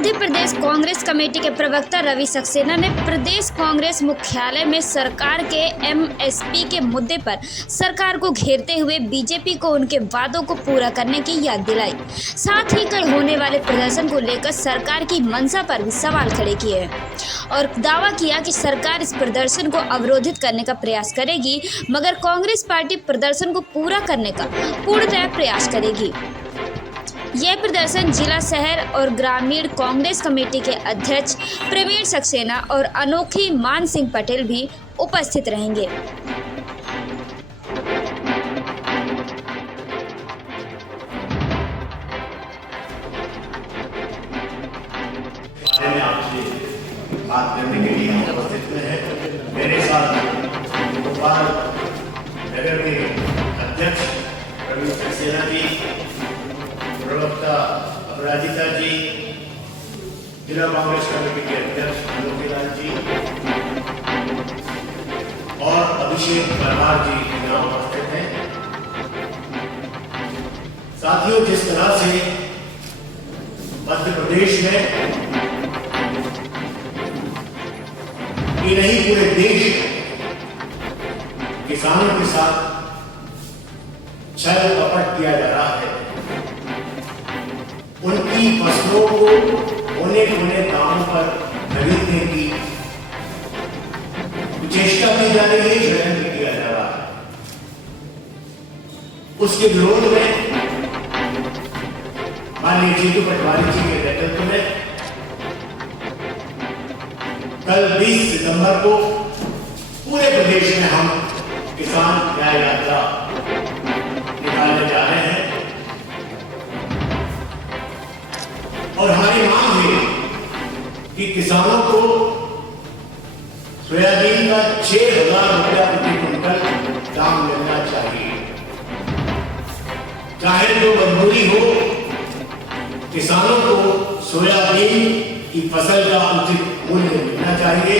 Madhya Pradesh Congress committee के प्रवक्ता रवि सक्सेना ने प्रदेश कांग्रेस मुख्यालय में सरकार के एमएसपी के मुद्दे पर सरकार को घेरते हुए बीजेपी को उनके वादों को पूरा करने की याद दिलाई। साथ ही कल होने वाले प्रदर्शन को लेकर सरकार की मंशा पर भी सवाल खड़े किए और दावा किया कि सरकार इस प्रदर्शन को अवरोधित करने का प्रयास करेगी, मगर कांग्रेस पार्टी प्रदर्शन को पूरा करने का पूर्णतः प्रयास करेगी। यह प्रदर्शन जिला शहर और ग्रामीण कांग्रेस कमेटी के अध्यक्ष प्रवीण सक्सेना और अनोखी मान सिंह पटेल भी उपस्थित रहेंगे। बात करने के लिए उपस्थित हैं। मेरे साथ भोपाल नगर के अध्यक्ष प्रवीण सक्सेना जी, प्रवक्ता अपराजिता जी, जिला कांग्रेस कमेटी के अध्यक्ष अनोखी लाल जी और अभिषेक परमार जी यहाँ उपस्थित हैं। साथियों, जिस तरह से मध्य प्रदेश में ये नहीं पूरे देश किसानों के साथ छल कपट किया जा रहा है, उनकी फसलों को होने दामों पर खरीदने की चेष्टा की जा रही है, षड्यंत्र किया जा रहा है। उसके विरोध में माननीय जीतू पटवारी जी के नेतृत्व में कल 20 सितंबर को पूरे प्रदेश में हम किसान न्याय यात्रा निकालने जा रहे हैं और हमारी मांग है कि किसानों को सोयाबीन का 6,000 रुपया प्रति क्विंटल दाम मिलना चाहिए। चाहे जो मजबूरी हो, किसानों को सोयाबीन की फसल का उचित मूल्य मिलना चाहिए,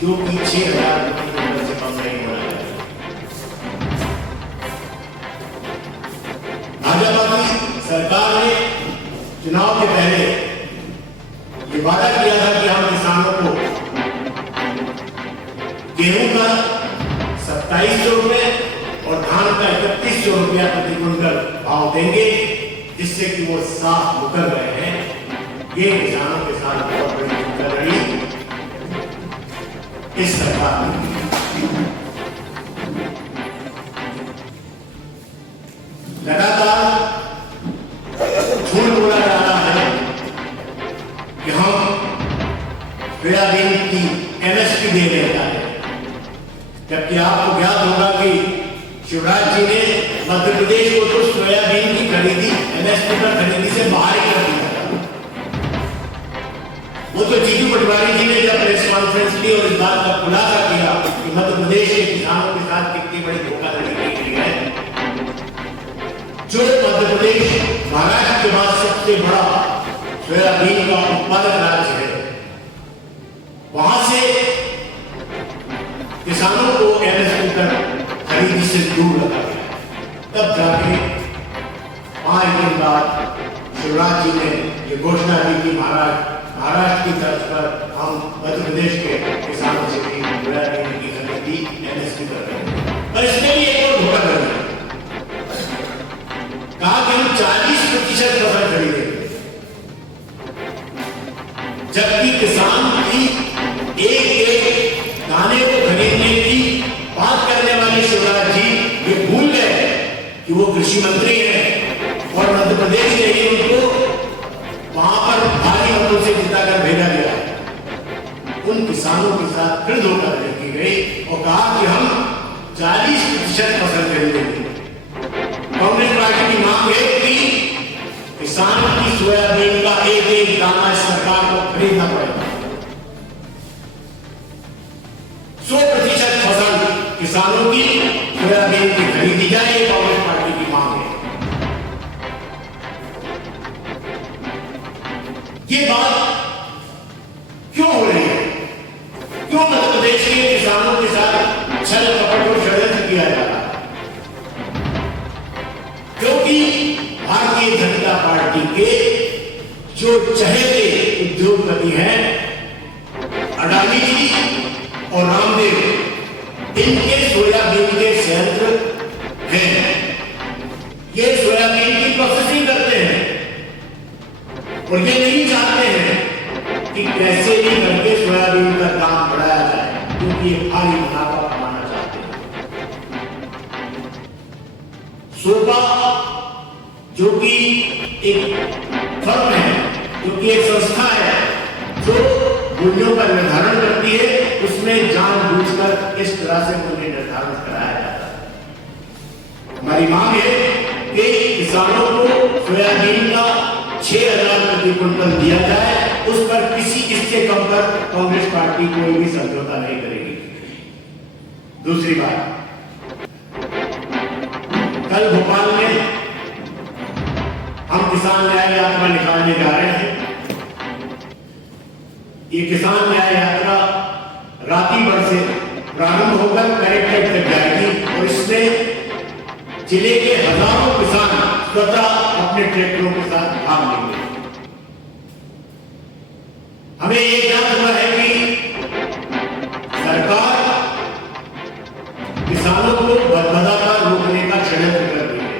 जो कि 6,000 रुपये से कम नहीं होना चाहिए। भाजपा की सरकार ने चुनाव के पहले ये वादा किया था कि हम किसानों को गेहूं का 2700 रुपये और धान का 3100 रुपया प्रति क्विंटल भाव देंगे, जिससे कि वो साफ मुकर रहे हैं। ये किसानों के साथ बहुत बड़ी धोखाधड़ी इस सरकार ने लगातार झूठ बोला जा रहा है कि हम सोयाबीन की एमएसपी दे रहे हैं, जबकि आपको ज्ञात होगा कि शिवराज जी ने मध्य प्रदेश को तो सोयाबीन की खरीदी एमएसपी पर खरीदी से बाहर ही कर दिया। वो तो जीतू पटवारी जी ने जब प्रेस कॉन्फ्रेंस ली और इस बात का खुलासा किया कि मध्य प्रदेश के किसानों के साथ कितनी बड़ी धोखाधड़ी की गई है। जो मध्य प्रदेश महाराष्ट्र के बाद सबसे बड़ा सोयाबीन का उत्पादक राज्य है, वहां से किसानों को एमएसपी पर खरीदी से दूर रखा गया। तब जाके 5 दिन बाद शिवराज जी ने ये घोषणा की कि महाराष्ट्र की तर्ज पर हम मध्य प्रदेश के किसानों से भी सोयाबीन की खरीदी एमएसपी पर करेंगे। पर इसमें भी एक और धोखा कर दिया, कहा कि हम 40% फसल खरीदेंगे, जबकि किसान की एक दाने को खरीदने की बात करने वाले शिवराज जी ये भूल गए कि वो कृषि मंत्री हैं और मध्य प्रदेश ने ही उनको वहां पर भारी मतों से जिताकर भेजा गया। उन किसानों के साथ फिर धोखाधड़ी की गई और कहा कि हम 40% फसल खरीदेंगे। कांग्रेस पार्टी की मांग है कि किसान की सोयाबीन का एक दाना सरकार को खरीदना पड़ेगा। 100% फसल किसानों की सोयाबीन की खरीदी जाए, कांग्रेस पार्टी की मांग है। ये बात क्यों हो रही है? क्यों मध्य प्रदेश के किसानों के साथ छल कपट और षड्यंत्र किया जा रहा है? क्योंकि भारतीय जनता पार्टी के जो जो चहेते उद्योगपति हैं अडानी जी और रामदेव, इनके सोयाबीन के संयंत्र हैं। ये सोयाबीन की प्रोसेसिंग करते हैं और ये नहीं चाहते हैं कि कैसे भी करके सोयाबीन का दाम बढ़ाया जाए, क्योंकि ये भारी मुनाफा कमाना चाहते हैं। सोपा जो कि एक फर्म है, जो कि एक संस्था है जो मूल्यों का निर्धारण करती है, उसमें जानबूझकर इस तरह से मूल्य निर्धारण कराया जाता है। हमारी मांग है कि किसानों को सोयाबीन का 6,000 प्रति क्विंटल दिया जाए, उस पर किसी इससे कम पर कांग्रेस पार्टी कोई भी समझौता नहीं करेगी। दूसरी बात, कल भोपाल में हम किसान न्याय यात्रा निकालने जा रहे हैं। ये किसान न्याय यात्रा रातीभर से प्रारंभ होकर कलेक्ट्रेट तक जाएगी और इसमें जिले के हजारों किसान स्वतः अपने ट्रैक्टरों के साथ भाग लेंगे। हमें ये ज्ञात हुआ है कि सरकार किसानों को बदबदाकर रोकने का षड्यंत्र कर रही है।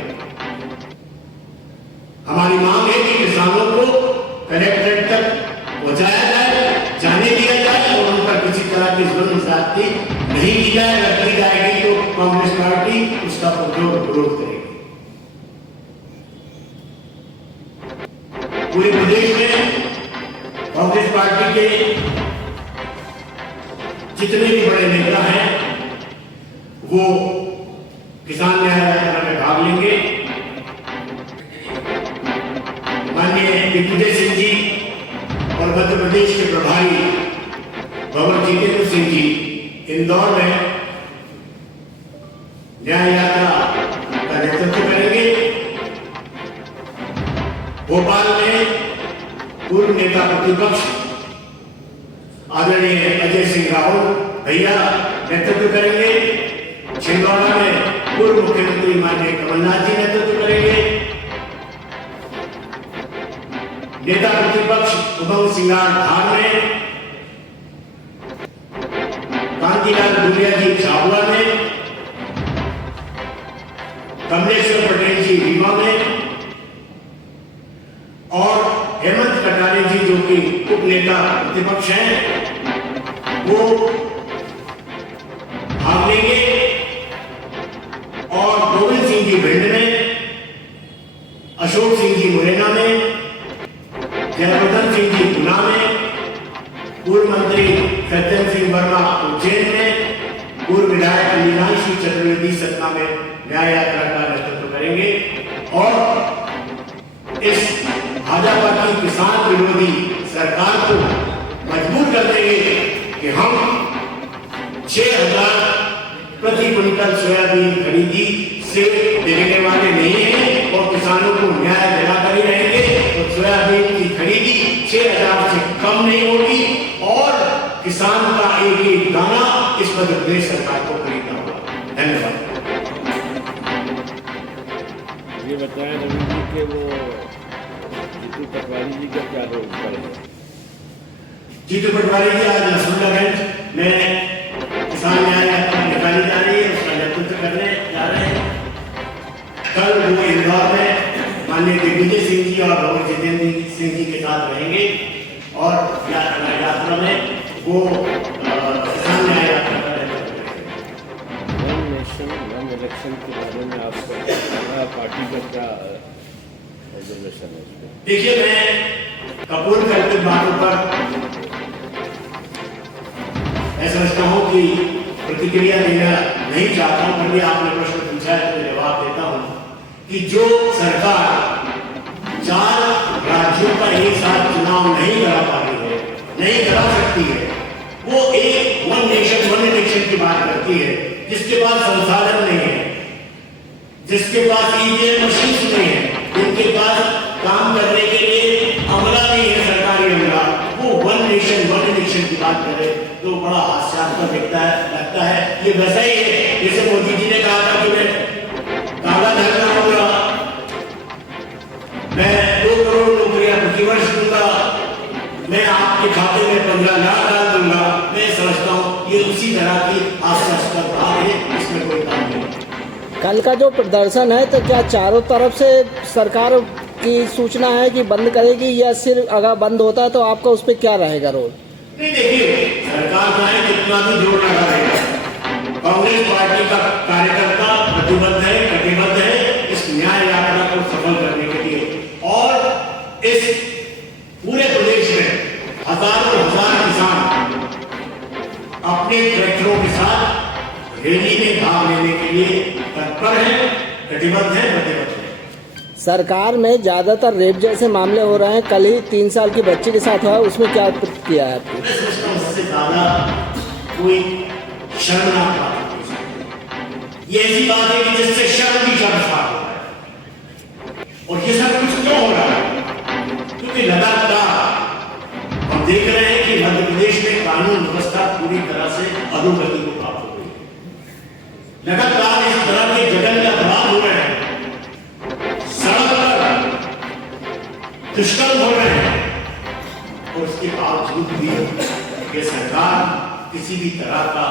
हमारी मांग है कि किसानों को कलेक्ट्रेट तक पहुंचाया जाए, जाने दिया जाए और उन पर किसी तरह की जुल्म ज्यादती नहीं की जाए। अगर की जाएगी तो कांग्रेस पार्टी उसका विरोध करेगी। पूरे प्रदेश में कांग्रेस पार्टी के जितने भी बड़े नेता हैं वो किसान न्याय यात्रा में भाग लेंगे। माननीय दिग्विजय सिंह जी और मध्य प्रदेश के प्रभारी भंवर जितेंद्र सिंह जी इंदौर में न्याय यात्रा का नेतृत्व करेंगे। भोपाल में पूर्व नेता प्रतिपक्ष आदरणीय अजय सिंह राहुल भैया नेतृत्व करेंगे। छिंदवाड़ा में पूर्व मुख्यमंत्री माननीय कमलनाथ जी नेतृत्व करेंगे। नेता प्रतिपक्ष उमंग सिंगार धार में, कांतिलाल भूरिया जी झाबुआ में, कमलेश्वर पटेल जी रीवा में और हेमंत कटारे जी जो कि उप नेता प्रतिपक्ष हैं वो भाग लेंगे। और गोविंद सिंह जी भिंड में, अशोक सिंह जी मुरैना में, जयवर्धन सिंह जी गुना में, पूर्व मंत्री सज्जन सिंह वर्मा उज्जैन में, पूर्व विधायक मीनाक्षी चतुर्वेदी सतना में न्याय यात्रा का नेतृत्व करेंगे। और इस भाजपा की किसान विरोधी सरकार को मजबूर कर देंगे कि हम 6,000 प्रति क्विंटल सोयाबीन खरीदी से देने वाले नहीं हैं और किसानों को न्याय दिलाकर ही रहेंगे। और सोयाबीन की खरीदी 6,000 से कम नहीं होगी और किसान का एक एक दाना इस मध्य प्रदेश सरकार को खरीदना होगा। धन्यवाद। ये बताएं रवि जी के वो जीतू पटवारी जी का क्या रोल करेंगे? जीतू पटवारी जी आज रसूलगंज में किसान न्याय यात्रा निकाली जा रही है, उसका नेतृत्व करने जा रहे हैं। कल वो इंदौर में माननीय दिग्विजय सिंह जी और भंवर जितेंद्र सिंह जी के साथ रहेंगे और यात्रा में वो किसान न्याय यात्रा का नेतृत्व करेंगे। वन नेशन वन इलेक्शन के बारे में आपका पार्टी का क्या रिजर्वेशन है? देखिए, मैं कपूर करके बातों पर मैं समझता हूं कि प्रतिक्रिया देना नहीं चाहता हूं, फिर भी आपने प्रश्न पूछा है तो मैं जवाब देता हूं कि जो सरकार 4 राज्यों का एक साथ चुनाव नहीं करा पा रही है, नहीं करा सकती है, वो एक वन नेशन वन इलेक्शन की बात करती है, जिसके पास संसाधन नहीं है, जिसके पास ईवीएम मशीन नहीं है, जिनके पास काम करने के लिए अमला नहीं है, सरकारी अमला, वो वन नेशन वन इलेक्शन की बात करे तो बड़ा हास्यास्पद लगता है। ये वैसा ही है जैसे मोदी जी ने कहा था कि मैं काला धन लाऊंगा, मैं 2 करोड़ नौकरियां प्रतिवर्ष दूंगा, मैं आपके खाते में 15 लाख डाल दूंगा, मैं समझता हूँ ये उसी तरह की आश्वासन है, इसमें कोई काम नहीं। कल का जो प्रदर्शन है तो क्या चारों तरफ से सरकार की सूचना है कि बंद करेगी, या सिर्फ अगर बंद होता है तो आपका उस पर क्या रहेगा रोल? नहीं, देखिए, सरकार चाहे कितना भी जोर लगा देगा, कांग्रेस पार्टी का कार्यकर्ता प्रतिबद्ध है, कटिबद्ध है इस न्याय यात्रा को सफल करने के लिए। और इस पूरे प्रदेश में हजारों हजार किसान अपने ट्रैक्टरों के साथ रैली में भाग लेने के लिए तत्पर है, कटिबद्ध है, प्रतिबद्ध है। सरकार में ज़्यादातर रेप जैसे मामले हो रहे हैं, कल ही 3 साल की बच्ची के साथ हुआ, उसमें क्या प्रतिक्रिया है आपकी? मैं सोचता हूँ उससे ज्यादा कोई शर्मनाक बात नहीं। ये ऐसी बात है कि जिससे शर्म भी शर्मसार हो रहा है। और ये सब कुछ क्यों हो रहा है? क्योंकि लगातार हम देख रहे हैं कि मध्य प्रदेश में कानून व्यवस्था पूरी तरह से अधोगति को प्राप्त हो गई है। लगातार इस तरह के जघन्य अपराध हो रहे हैं, सड़क पर दुष्कर्म हो रहे हैं, और उसके बावजूद भी ये सरकार किसी भी तरह का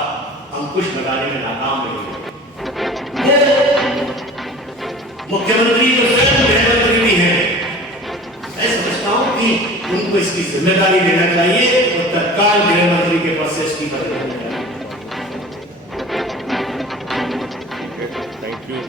अंकुश लगाने में नाकाम रही है। मुख्यमंत्री जो स्वयं गृहमंत्री भी हैं, मैं समझता हूं कि उनको इसकी जिम्मेदारी लेना चाहिए और तत्काल गृहमंत्री के पद से इस्तीफा देना चाहिए।